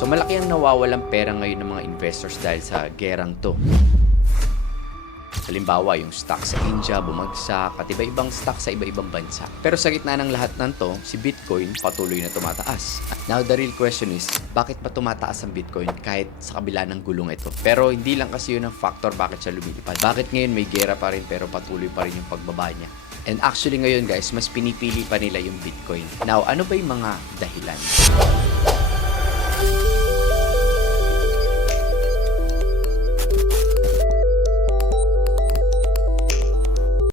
So malaki ang nawawalang pera ngayon ng mga investors dahil sa gerang to. Halimbawa, yung stock sa India bumagsak at iba-ibang stock sa iba-ibang bansa. Pero sa gitna ng lahat ng to, si Bitcoin patuloy na tumataas. Now, the real question is, bakit ba tumataas ang Bitcoin kahit sa kabila ng gulong ito? Pero hindi lang kasi yun ang factor bakit siya lumilipad. Bakit ngayon may gera pa rin pero patuloy pa rin yung pagbaba niya? And actually ngayon guys, mas pinipili pa nila yung Bitcoin. Now, ano ba yung mga dahilan?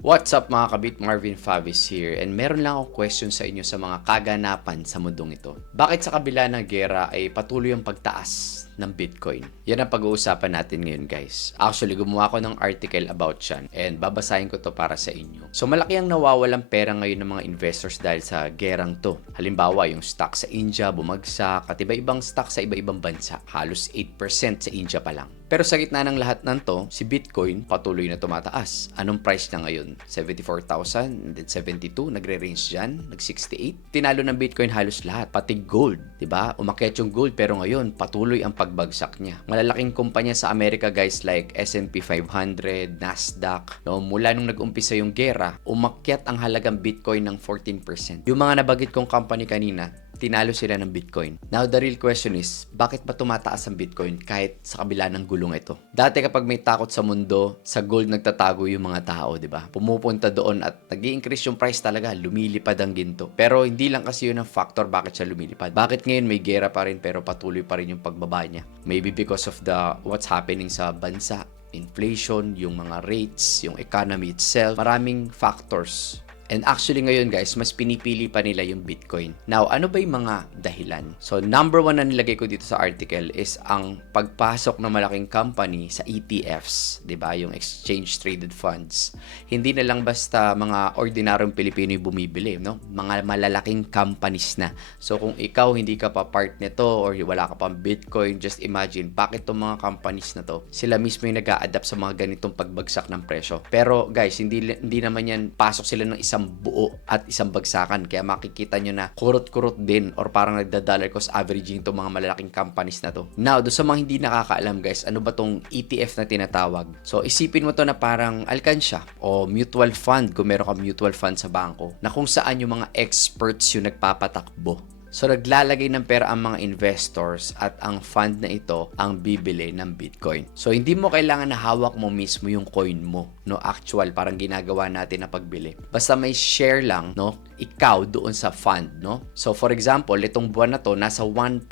What's up mga kabit, Marvin Favis here, and meron lang akong question sa inyo sa mga kaganapan sa mundong ito. Bakit sa kabila ng gera ay patuloy ang pagtaas ng Bitcoin? Yan ang pag-uusapan natin ngayon guys. Actually, gumawa ko ng article about yan and babasahin ko to para sa inyo. So malaki ang nawawalang pera ngayon ng mga investors dahil sa gerang to. Halimbawa, yung stock sa India bumagsak at iba-ibang stock sa iba-ibang bansa. Halos 8% sa India pa lang. Pero sa gitna ng lahat ng to, si Bitcoin patuloy na tumataas. Anong price na ngayon? 74,000, and then 72, nagre-range dyan, nag-68. Tinalo ng Bitcoin halos lahat, pati gold, 'di ba? Umakyat yung gold pero ngayon patuloy ang pagbagsak niya. Malalaking kumpanya sa Amerika guys like S&P 500, Nasdaq, no, mula nung nag-umpisa yung gera, umakyat ang halagang Bitcoin ng 14%. Yung mga nabagit kong company kanina, tinalo sila ng Bitcoin. Now, the real question is, bakit ba tumataas ang Bitcoin kahit sa kabila ng gulong ito? Dati kapag may takot sa mundo, sa gold nagtatago yung mga tao, di ba? Pumupunta doon at nag-i-increase yung price talaga, lumilipad ang ginto. Pero hindi lang kasi yun ang factor bakit siya lumilipad. Bakit ngayon may gera pa rin pero patuloy pa rin yung pagbaba niya? Maybe because of what's happening sa bansa, inflation, yung mga rates, yung economy itself, maraming factors. And actually ngayon guys, mas pinipili pa nila yung Bitcoin. Now, ano ba yung mga dahilan? So, number one na nilagay ko dito sa article is ang pagpasok ng malaking company sa ETFs, 'di ba? Yung Exchange Traded Funds. Hindi na lang basta mga ordinaryong Pilipino yung bumibili, no? Mga malalaking companies na. So, kung ikaw hindi ka pa part nito or wala ka pang Bitcoin, just imagine, bakit tong mga companies na to, sila mismo yung nag-a-adapt sa mga ganitong pagbagsak ng presyo. Pero guys, hindi naman yan pasok sila ng isang buo at isang bagsakan. Kaya makikita nyo na kurot-kurot din or parang nagda-dollar cost averaging itong mga malalaking companies na to. Now, doon sa mga hindi nakakaalam guys, ano ba tong ETF na tinatawag? So, isipin mo to na parang alkansya o mutual fund kung meron ka mutual fund sa bangko na kung saan yung mga experts yung nagpapatakbo. So, naglalagay ng pera ang mga investors at ang fund na ito ang bibili ng Bitcoin. So, hindi mo kailangan na hawak mo mismo yung coin mo, no? Actual, parang ginagawa natin na pagbili. Basta may share lang, no? Ikaw doon sa fund, no? So, for example, itong buwan na to, nasa $1.5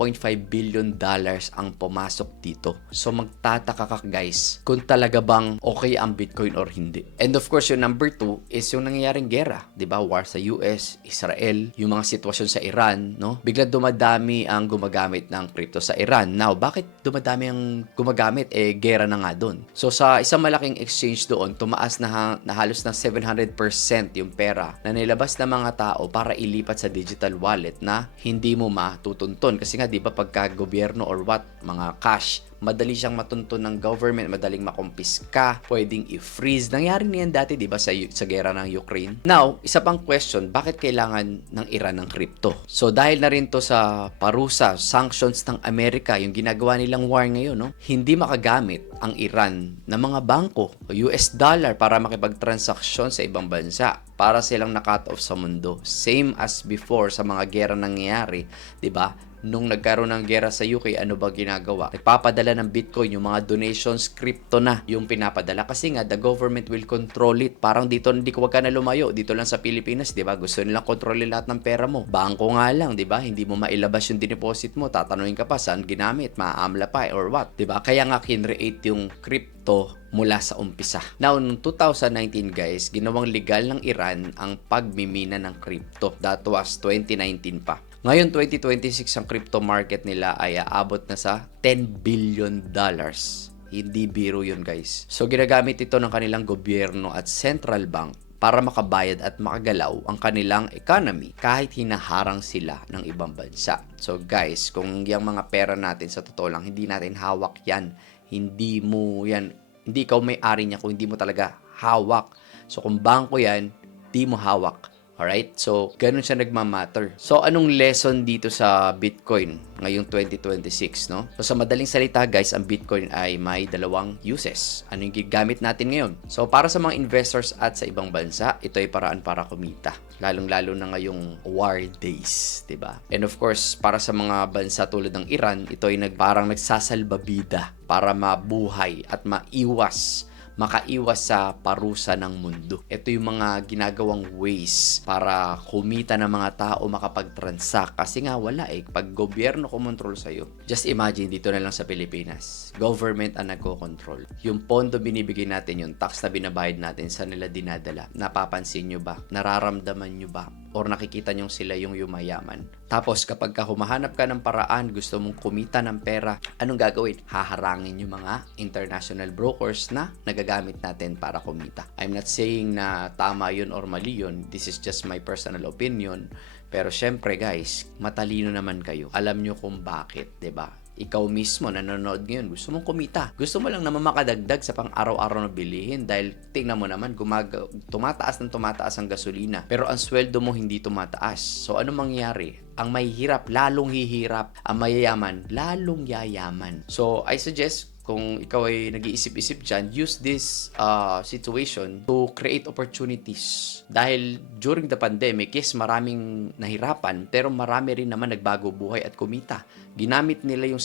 billion ang pumasok dito. So, magtataka ka guys kung talaga bang okay ang Bitcoin or hindi. And of course, yung number two is yung nangyayaring gera, di ba? War sa US, Israel, yung mga sitwasyon sa Iran, no? Bigla dumadami ang gumagamit ng crypto sa Iran. Now, bakit dumadami ang gumagamit? Gera na nga doon. So, sa isang malaking exchange doon, tumaas na halos na 700% yung pera na nilabas ng mga tao para ilipat sa digital wallet na hindi mo matutuntun. Kasi nga, di ba, pagka gobyerno or mga cash, madali siyang matuntun ng government, madaling makumpiska, pwedeng i-freeze. Nangyari niyan dati, di ba, sa gera ng Ukraine? Now, isa pang question, bakit kailangan ng Iran ng crypto? So, dahil na rin to sa parusa, sanctions ng Amerika, yung ginagawa nilang war ngayon, no? Hindi makagamit ang Iran ng mga bangko o US dollar para makipagtransaksyon sa ibang bansa para silang na-cut off sa mundo. Same as before sa mga gera nangyayari, di ba? Nung nagkaroon ng gera sa UK, ano ba ginagawa? Nagpapadala ng Bitcoin, yung mga donations, crypto na yung pinapadala. Kasi nga, the government will control it. Parang dito, wag ka na lumayo. Dito lang sa Pilipinas, di ba? Gusto nilang kontrolin lahat ng pera mo. Bangko nga lang, di ba? Hindi mo mailabas yung dineposit mo. Tatanungin ka pa, saan ginamit? Maamla pa or what? Di ba? Kaya nga, kinreate yung crypto mula sa umpisa. Now, noong 2019 guys, ginawang legal ng Iran ang pagmimina ng crypto. That was 2019 pa. Ngayon, 2026, ang crypto market nila ay aabot na sa $10 billion. Hindi biro yun, guys. So, ginagamit ito ng kanilang gobyerno at central bank para makabayad at makagalaw ang kanilang economy kahit hinaharang sila ng ibang bansa. So, guys, kung yung mga pera natin sa totoo lang, hindi natin hawak yan. Hindi ikaw may-ari niya kung hindi mo talaga hawak. So, kung bangko yan, di mo hawak. Alright? So, ganun siya nagmamatter. So, anong lesson dito sa Bitcoin ngayong 2026, no? So, sa madaling salita, guys, ang Bitcoin ay may dalawang uses. Ano yung gigamit natin ngayon? So, para sa mga investors at sa ibang bansa, ito ay paraan para kumita. Lalong-lalo na ngayong war days, 'di ba? And of course, para sa mga bansa tulad ng Iran, ito ay parang nagsasalbabida para mabuhay at makaiwas sa parusa ng mundo. Ito yung mga ginagawang ways para kumita ng mga tao makapag-transact. Kasi nga wala pag gobyerno kumontrol sa'yo. Just imagine dito na lang sa Pilipinas. Government ang nagko-control. Yung pondo binibigay natin, yung tax na binabayad natin, sa nila dinadala. Napapansin nyo ba? Nararamdaman nyo ba? Or nakikita nyo sila yung yumayaman. Tapos kapag humahanap ka ng paraan, gusto mong kumita ng pera, anong gagawin? Haharangin yung mga international brokers na nagagamit natin para kumita. I'm not saying na tama yun or mali yun. This is just my personal opinion. Pero syempre guys, matalino naman kayo. Alam nyo kung bakit, 'di ba? Ikaw mismo nanonood ngayon, gusto mong kumita. Gusto mo lang naman makadagdag sa pang-araw-araw na bilihin dahil tingnan mo naman, tumataas ang gasolina. Pero ang sweldo mo hindi tumataas. So ano mangyayari? Ang mahihirap, lalong hihirap. Ang mayayaman, lalong yayaman. So I suggest, kung ikaw ay nag-iisip-isip dyan, use this situation to create opportunities. Dahil during the pandemic, yes, maraming nahirapan, pero marami rin naman nagbago buhay at kumita. Ginamit nila yung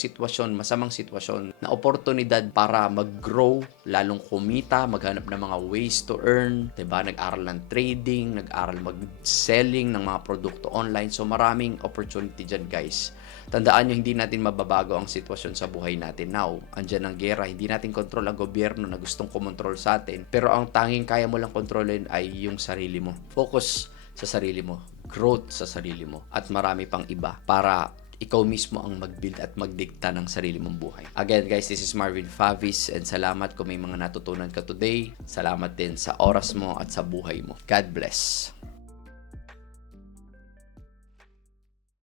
masamang sitwasyon, na oportunidad para mag-grow, lalong kumita, maghanap ng mga ways to earn, diba? Nag-aral ng trading, nag-aral mag-selling ng mga produkto online. So maraming opportunity dyan, guys. Tandaan nyo, hindi natin mababago ang sitwasyon sa buhay natin now. Andyan ang gera, hindi natin kontrol ang gobyerno na gustong kumontrol sa atin. Pero ang tanging kaya mo lang kontrolin ay yung sarili mo. Focus sa sarili mo. Growth sa sarili mo. At marami pang iba para ikaw mismo ang mag-build at magdikta ng sarili mong buhay. Again guys, this is Marvin Favis and salamat kung may mga natutunan ka today. Salamat din sa oras mo at sa buhay mo. God bless.